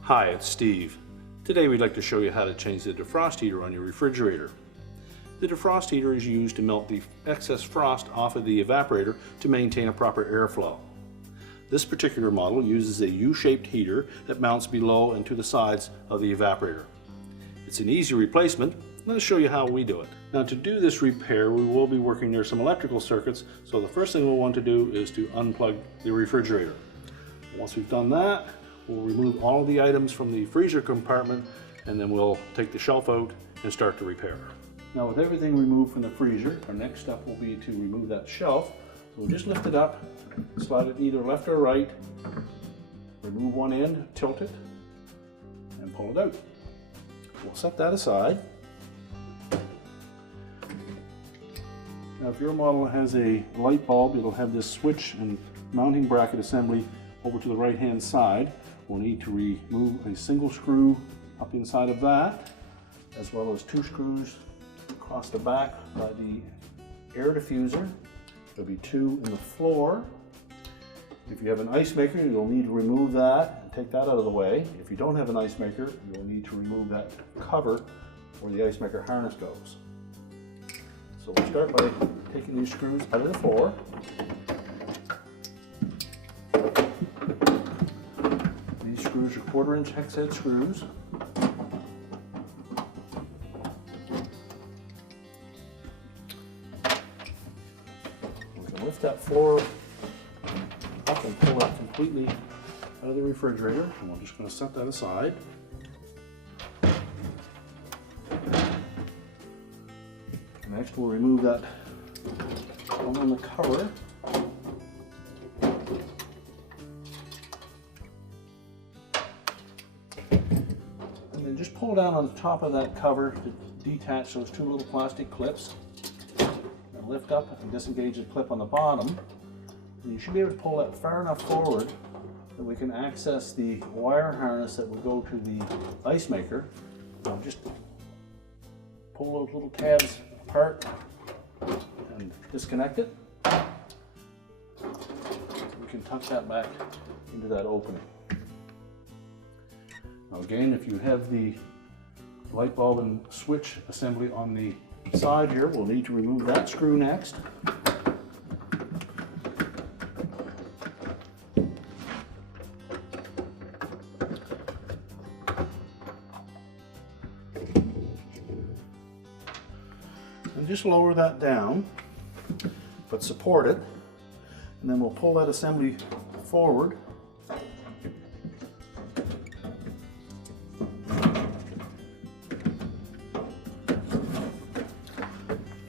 Hi, it's Steve. Today we'd like to show you how to change the defrost heater on your refrigerator. The defrost heater is used to melt the excess frost off of the evaporator to maintain a proper airflow. This particular model uses a U-shaped heater that mounts below and to the sides of the evaporator. It's an easy replacement. Let's show you how we do it. Now, to do this repair, we will be working near some electrical circuits, so the first thing we'll want to do is to unplug the refrigerator. Once we've done that, we'll remove all of the items from the freezer compartment, and then we'll take the shelf out and start the repair. Now, with everything removed from the freezer, our next step will be to remove that shelf. So we'll just lift it up, slide it either left or right, remove one end, tilt it, and pull it out. We'll set that aside. Now, if your model has a light bulb, it'll have this switch and mounting bracket assembly over to the right hand side. We'll need to remove a single screw up inside of that, as well as 2 screws across the back by the air diffuser. There'll be 2 in the floor. If you have an ice maker, you'll need to remove that and take that out of the way. If you don't have an ice maker, you'll need to remove that cover where the ice maker harness goes. So we'll start by taking these screws out of the floor. These screws are 1/4 inch hex head screws. We can lift that floor up and pull it completely out of the refrigerator, and we're just going to set that aside. Next, we'll remove that one on the cover. And then just pull down on the top of that cover to detach those 2 little plastic clips. And lift up and disengage the clip on the bottom. And you should be able to pull that far enough forward that we can access the wire harness that will go to the ice maker. Now just pull those little tabs apart and disconnect it. We can tuck that back into that opening. Now again, if you have the light bulb and switch assembly on the side here, we'll need to remove that screw next. And just lower that down, but support it, and then we'll pull that assembly forward.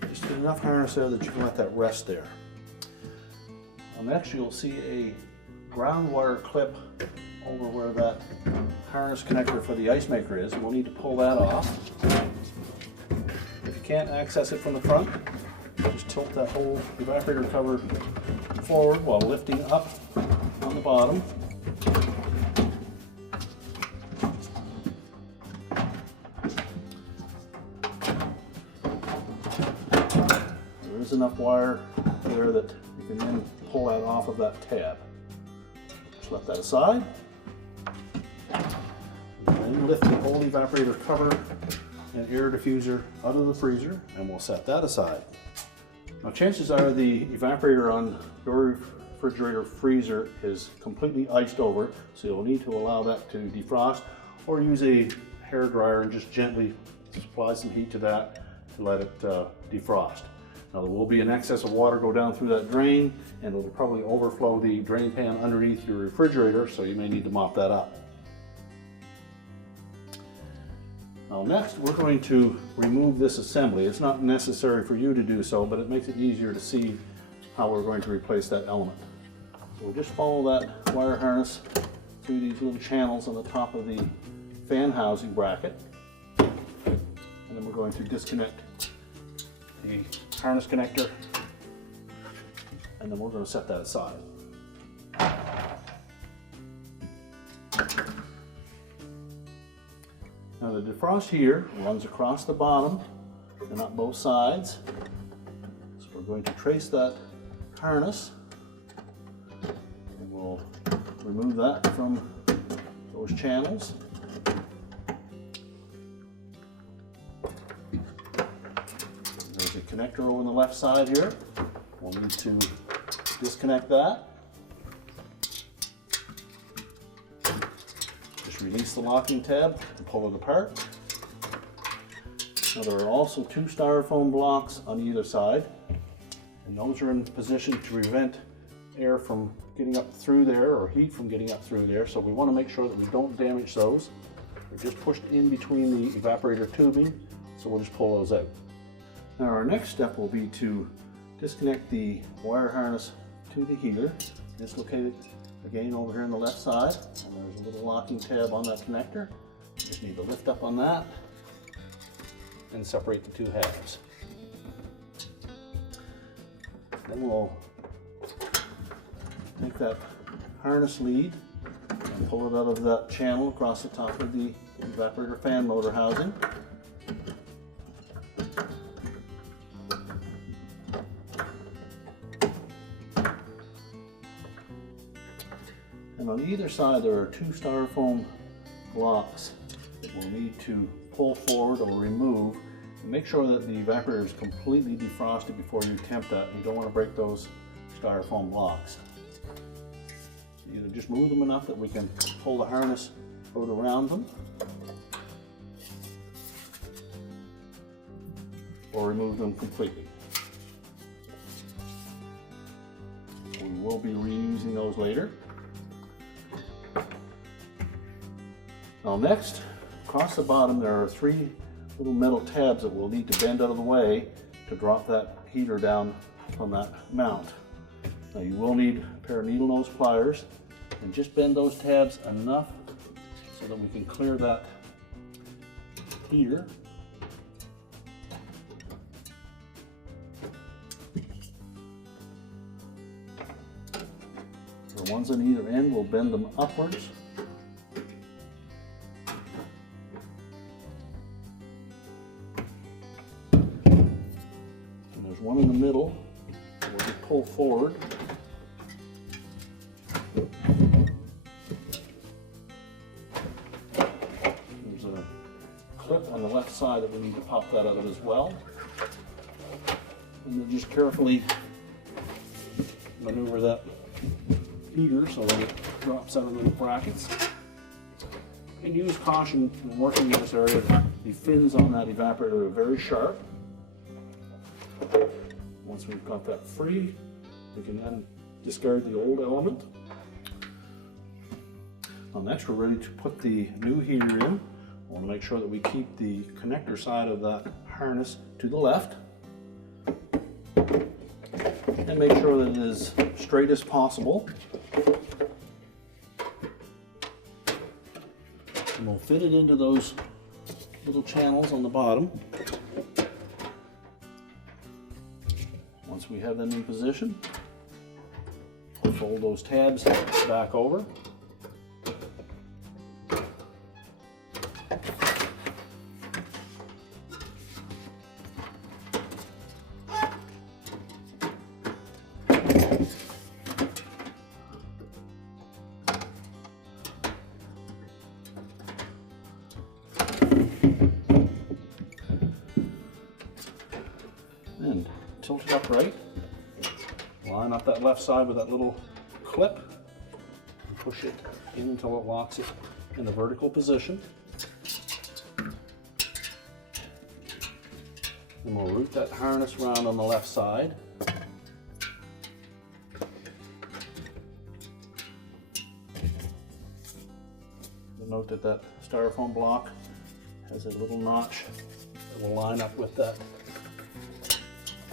Just get enough harness there that you can let that rest there. Now next, you'll see a ground wire clip over where that harness connector for the ice maker is. We'll need to pull that off. If you can't access it from the front, just tilt that whole evaporator cover forward while lifting up on the bottom. There is enough wire there that you can then pull that off of that tab. Just let that aside. And then lift the whole evaporator cover and air diffuser out of the freezer, and we'll set that aside. Now, chances are the evaporator on your refrigerator freezer is completely iced over, so you'll need to allow that to defrost, or use a hair dryer and just gently supply some heat to that to let it defrost. Now, there will be an excess of water go down through that drain, and it'll probably overflow the drain pan underneath your refrigerator, so you may need to mop that up. Now next, we're going to remove this assembly. It's not necessary for you to do so, but it makes it easier to see how we're going to replace that element. So we'll just follow that wire harness through these little channels on the top of the fan housing bracket. And then we're going to disconnect the harness connector, and then we're going to set that aside. Now the defrost heater runs across the bottom and up both sides. So we're going to trace that harness, and we'll remove that from those channels. There's a connector over on the left side here. We'll need to disconnect that. Just release the locking tab and pull it apart. Now there are also two styrofoam blocks on either side, and those are in position to prevent air from getting up through there or heat from getting up through there, so we want to make sure that we don't damage those. They're just pushed in between the evaporator tubing, so we'll just pull those out. Now our next step will be to disconnect the wire harness to the heater. It's located again over here on the left side, and there's a little locking tab on that connector. You just need to lift up on that and separate the two halves. Then we'll take that harness lead and pull it out of that channel across the top of the evaporator fan motor housing. And on either side there are two styrofoam blocks that we'll need to pull forward or remove, and make sure that the evaporator is completely defrosted before you attempt that. You don't want to break those styrofoam blocks. Either just move them enough that we can pull the harness out around them, or remove them completely. We will be reusing those later. Now next, across the bottom there are three little metal tabs that we'll need to bend out of the way to drop that heater down on that mount. Now you will need a pair of needle nose pliers, and just bend those tabs enough so that we can clear that heater. The ones on either end, we'll bend them upwards. One in the middle, we'll just pull forward. There's a clip on the left side that we need to pop that out of as well. And then just carefully maneuver that heater so that it drops out of the brackets. And use caution when working in this area. The fins on that evaporator are very sharp. Once we've got that free, we can then discard the old element. Now next we're ready to put the new heater in. I want to make sure that we keep the connector side of that harness to the left, and make sure that it is straight as possible. And we'll fit it into those little channels on the bottom. Once we have them in position, we'll fold those tabs back over. And tilt it upright. Line up that left side with that little clip. And push it in until it locks it in the vertical position. And we'll route that harness around on the left side. You'll note that that styrofoam block has a little notch that will line up with that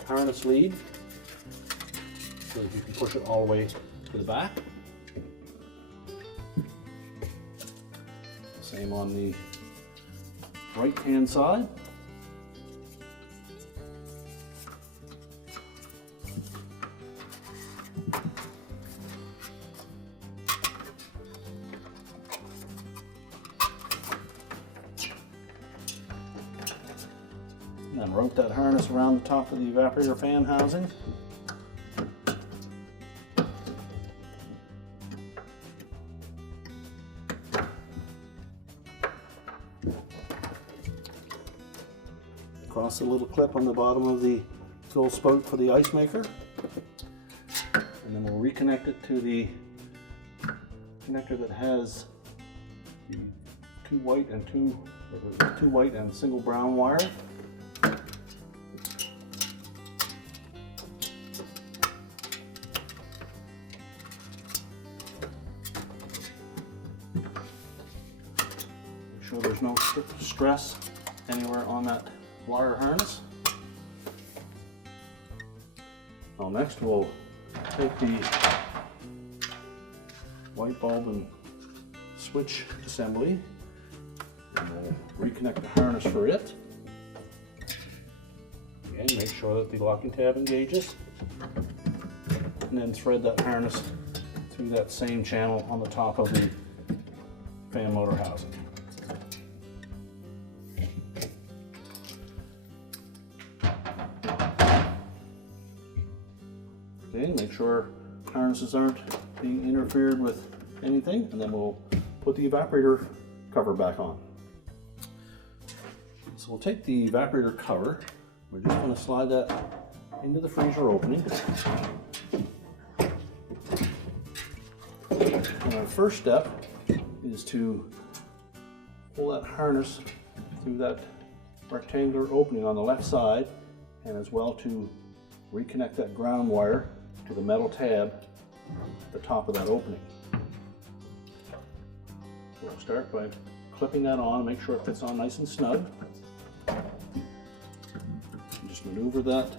harness lead, so that you can push it all the way to the back. Same on the right hand side. And then rope that harness around the top of the evaporator fan housing. toss a little clip on the bottom of the fill spout for the ice maker. And then we'll reconnect it to the connector that has the two white and single brown wire. Make sure there's no stress anywhere on that wire harness. Now next we'll take the white bulb and switch assembly and we'll reconnect the harness for it. Again, make sure that the locking tab engages and then thread that harness through that same channel on the top of the fan motor housing. Okay, make sure harnesses aren't being interfered with anything, and then we'll put the evaporator cover back on. So we'll take the evaporator cover, we're just going to slide that into the freezer opening. And our first step is to pull that harness through that rectangular opening on the left side, and as well to reconnect that ground wire to the metal tab at the top of that opening. So we'll start by clipping that on, make sure it fits on nice and snug. And just maneuver that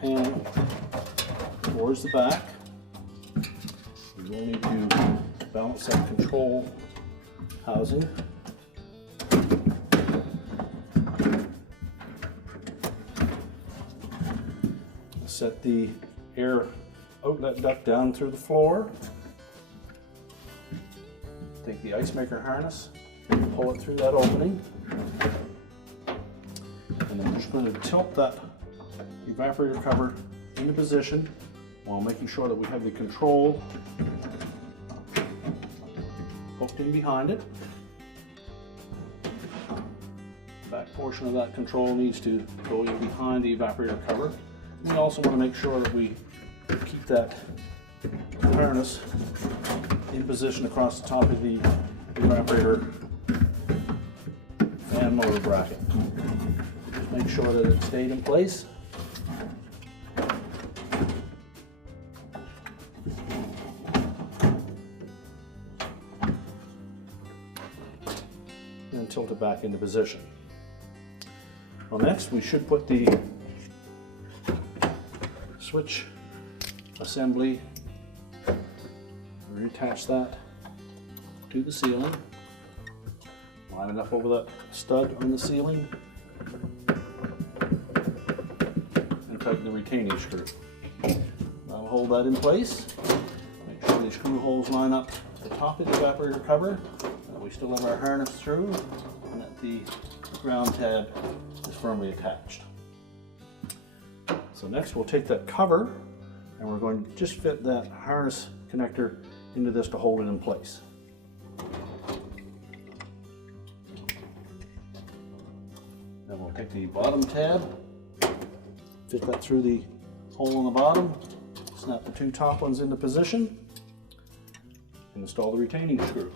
panel towards the back. We will need to balance that control housing. Set the air outlet duct down through the floor. Take the ice maker harness and pull it through that opening. And then we're just going to tilt that evaporator cover into position while making sure that we have the control hooked in behind it. The back portion of that control needs to go in behind the evaporator cover. We also want to make sure that we keep that harness in position across the top of the evaporator fan motor bracket. Just make sure that it stayed in place. And tilt it back into position. Well, next we should put the switch assembly, reattach that to the ceiling, line it up over that stud on the ceiling, and tighten the retaining screw. That'll hold that in place. Make sure the screw holes line up at the top of the evaporator cover, that we still have our harness through, and that the ground tab is firmly attached. So next we'll take that cover and we're going to just fit that harness connector into this to hold it in place. Then we'll take the bottom tab, fit that through the hole in the bottom, snap the two top ones into position, and install the retaining screw.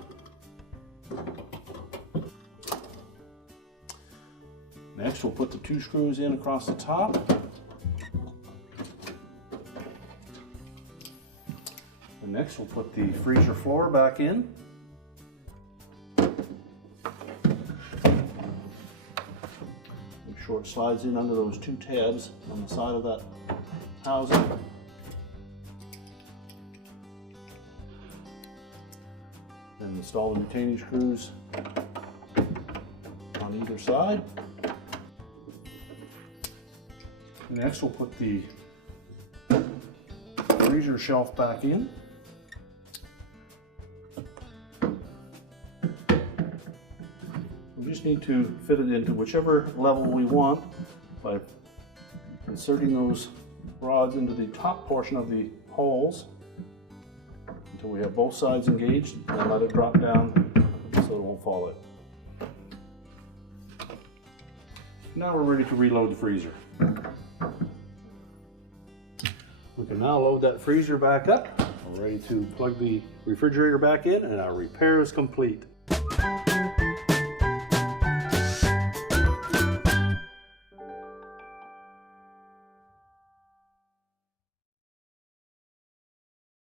Next we'll put the two screws in across the top. And next we'll put the freezer floor back in. Make sure it slides in under those two tabs on the side of that housing. Then install the retaining screws on either side. Next we'll put the freezer shelf back in. We just need to fit it into whichever level we want by inserting those rods into the top portion of the holes until we have both sides engaged, and then let it drop down so it won't fall in. Now we're ready to reload the freezer. We can now load that freezer back up. We're ready to plug the refrigerator back in and our repair is complete.